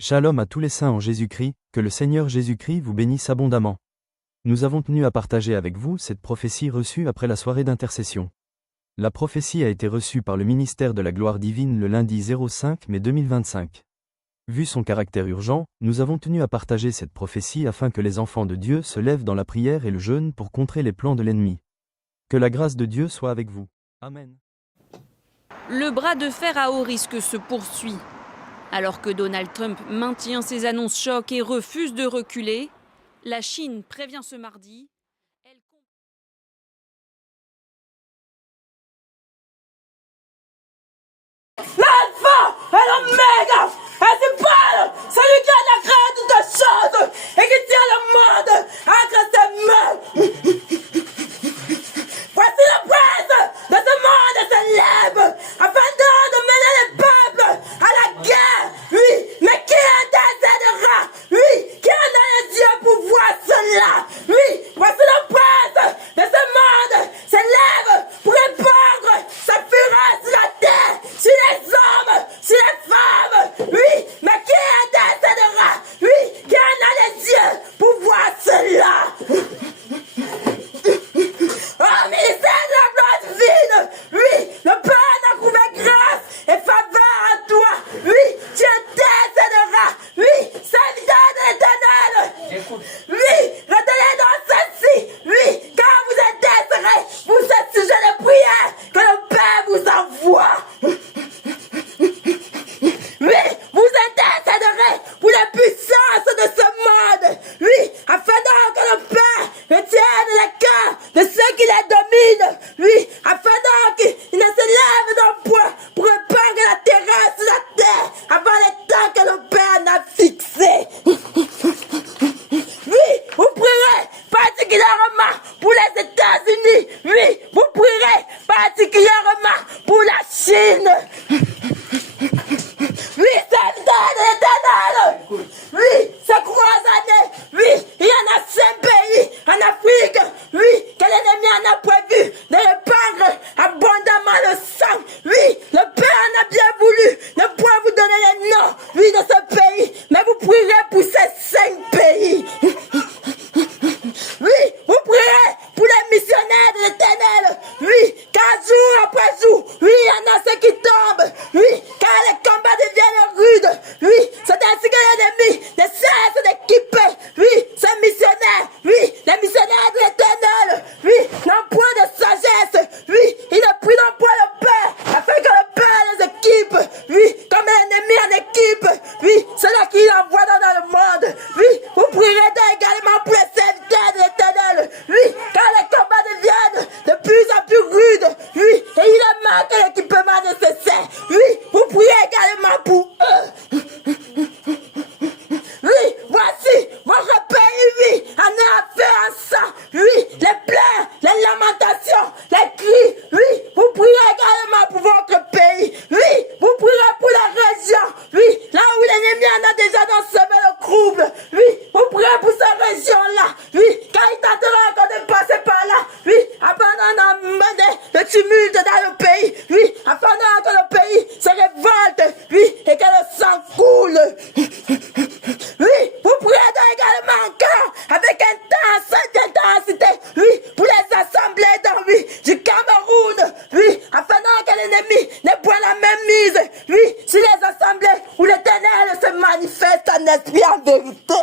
Shalom à tous les saints en Jésus-Christ, que le Seigneur Jésus-Christ vous bénisse abondamment. Nous avons tenu à partager avec vous cette prophétie reçue après la soirée d'intercession. La prophétie a été reçue par le ministère de la gloire divine le lundi 05 mai 2025. Vu son caractère urgent, nous avons tenu à partager cette prophétie afin que les enfants de Dieu se lèvent dans la prière et le jeûne pour contrer les plans de l'ennemi. Que la grâce de Dieu soit avec vous. Amen. Le bras de fer à haut risque se poursuit. Alors que Donald Trump maintient ses annonces chocs et refuse de reculer, la Chine prévient ce mardi. L'alpha et l'oméga, principal, celui qui a créé toutes choses et qui tient le monde entre ses mains. Voici le prince de ce monde se lève afin de mener les peuples à la guerre. Oui, mais qui intercédera? Oui, qui en a les yeux pour voir cela? Oui, voici le prince de ce monde se lève pour répandre sa fureur sur la terre, sur les hommes, sur les femmes. Oui, mais qui intercédera? Oui, qui en a les yeux pour voir cela? Oh, ministère de la gloire divine, oui, le Père n'a trouvé grâce et faveur à toi. Oui, tu intercéderas. Oui, serviteur de l'Éternel. Oui, retenez dans ceci. Oui, quand vous intercéderez pour ce sujet de prière que le Père vous envoie. Oui, vous intercéderez pour la puissance de ce monde. Oui, afin que le Père retienne les cœurs de ceux qui les dominent. Oui, afin qu'il ne se lève d'un point pour répandre la terreur sur la terre avant le temps que le Père n'a fixé. Oui, vous prierez particulièrement pour les États-Unis. Oui, vous prierez particulièrement pour la Chine. Oui, serviteur de l'Éternel. Oui, ces 3 années. Oui, il y en a 5 pays en Afrique. Oui, que l'ennemi en a prévu de répandre abondamment le sang. Oui, le Père en a bien voulu ne point vous donner les noms, oui, de ce pays. Mais vous prierez pour ces 5 pays. Oui, vous prierez pour les missionnaires de l'Éternel. Oui, car jour après jour, oui, il y en a ceux qui tombent. Oui, car les combats deviennent rudes. Oui, c'est ainsi que l'ennemi ne cesse d'équiper. Oui, ces missionnaires. Oui, les missionnaires de l'Éternel. Oui, n'ont point de sagesse. Oui, ils ne prient non point le Père, afin que le Père les équipe. Oui, comme l'ennemi en équipe. Oui, c'est là qu'il envoie dans le monde. Oui, vous prierez également pour les serviteurs de l'Éternel. Oui, car les combats deviennent de plus en plus rudes. Oui, et il leur manque l'équipement nécessaire. Oui, vous priez également pour eux. Oui, voici votre pays, oui, en a fait en sang. Oui, les pleurs, les lamentations, les cris. Oui, vous priez également pour votre pays. Oui, vous prierez pour la région. Oui, là où l'ennemi en a déjà semé le trouble. Oui, vous priez pour cette région-là. Oui, car il tentera encore de passer par là. Oui, afin d'emmener le tumulte dans le pays. Oui, afin que le pays se révolte. Oui, et que le sang coule. Oui, vous priez également encore avec intensité, oui, pour les assemblées oui, du Cameroun, oui, afin que l'ennemi n'ait point la même mise, oui, sur les assemblées où l'Éternel se manifeste en esprit en vérité.